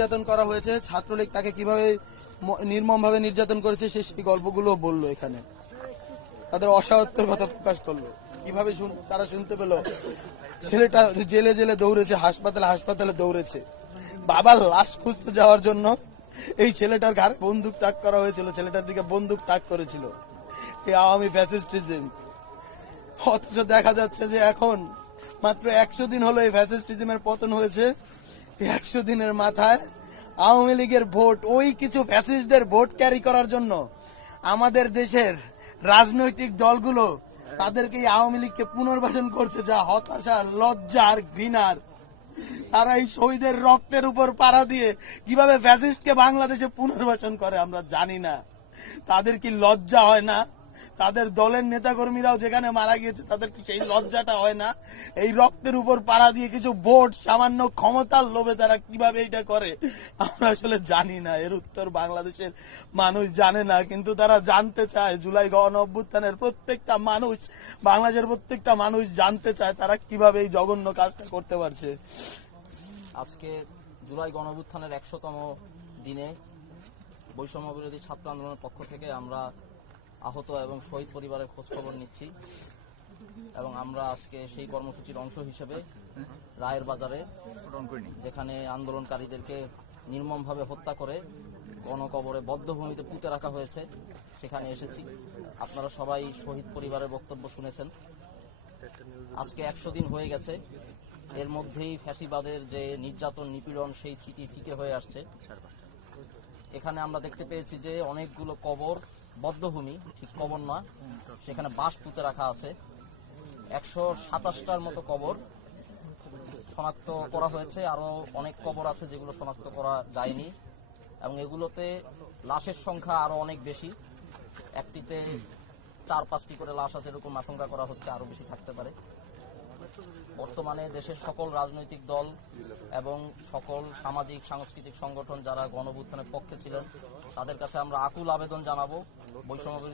নির্যাতন করা হয়েছে, ছাত্রলীগ তাকে কিভাবে নির্মমভাবে নির্যাতন করেছে সেই গল্পগুলো বললো এখানে, তাদের অসহায়ত্বের কথা প্রকাশ করলো। কিভাবে তারা শুনতে পেল ছেলেটা জেলে জেলে দৌড়েছে, হাসপাতালে হাসপাতালে দৌড়েছে, বাবার লাশ খুঁজতে যাওয়ার জন্য এই ছেলেটার ঘাড়ে বন্দুক তাক করা হয়েছিল, ছেলেটার দিকে বন্দুক তাক করেছিল এই আওয়ামী ফ্যাসিস্টিজম। অথচ দেখা যাচ্ছে যে এখন মাত্র 100 দিন হলো এই ফ্যাসিস্টিজমের পতন হয়েছে। 100 দিনের মাথায় আওয়ামী লীগের ভোট, ওই কিছু ফ্যাসিস্টদের ভোট ক্যারি করার জন্য আমাদের দেশের রাজনৈতিক দলগুলো তাদেরকে আওয়ামী লীগকে পুনর্বাসন করছে, যা হতাশা, লজ্জা আর ঘৃণার। তারা এই শহীদের রক্তের উপর পাড়া দিয়ে কিভাবে ফ্যাসিস্টকে বাংলাদেশে পুনর্বাসন করে আমরা জানি না। তাদের কি লজ্জা হয় না? তাদের দলের নেতাকর্মীরাও যেখানে মারা গিয়েছে তাদের কি সেই লজ্জাটা হয় না? এই রক্তের উপর পাড়া দিয়ে কিছু ভোট, সামান্য ক্ষমতার লোভে তারা কিভাবে এটা করে আমরা আসলে জানি না। এর উত্তর বাংলাদেশের মানুষ জানে না, কিন্তু তারা জানতে চায়। জুলাই গণ অভ্যুত্থানের প্রত্যেকটা মানুষ, বাংলাদেশের প্রত্যেকটা মানুষ জানতে চায় তারা কিভাবে এই জঘন্য কাজটা করতে পারছে। আজকে জুলাই গণ অভ্যুত্থানের 100তম দিনে বৈষম্য বিরোধী ছাত্র আন্দোলনের পক্ষ থেকে আমরা আহত এবং শহীদ পরিবারের খোঁজ খবর নিচ্ছি এবং আমরা আজকে সেই কর্মসূচির অংশ হিসেবে রায়ের বাজারে, যেখানে আন্দোলনকারীদেরকে নির্মমভাবে হত্যা করে গণকবরে বদ্ধভূমিতে পুঁতে রাখা হয়েছে, সেখানে এসেছি। আপনারা সবাই শহীদ পরিবারের বক্তব্য শুনেছেন। আজকে 100 দিন হয়ে গেছে, এর মধ্যেই ফ্যাসিবাদের যে নির্যাতন নিপীড়ন সেই স্মৃতি ফিকে হয়ে আসছে। এখানে আমরা দেখতে পেয়েছি যে অনেকগুলো কবর, বদ্ধভূমি, ঠিক কবর না, সেখানে বাঁশ পুঁতে রাখা আছে। 127টার মতো কবর শনাক্ত করা হয়েছে, আরো অনেক কবর আছে যেগুলো শনাক্ত করা যায়নি এবং এগুলোতে লাশের সংখ্যা আরো অনেক বেশি। একটিতে 4-5টি করে লাশ আছে, এরকম আশঙ্কা করা হচ্ছে আরো বেশি থাকতে পারে। বর্তমানে দেশের সকল রাজনৈতিক দল এবং সকল সামাজিক সাংস্কৃতিক সংগঠন যারা গণ অভ্যুত্থানের পক্ষে ছিলেন তাদের কাছে আমরা আকুল আবেদন জানাবো বৈষম্য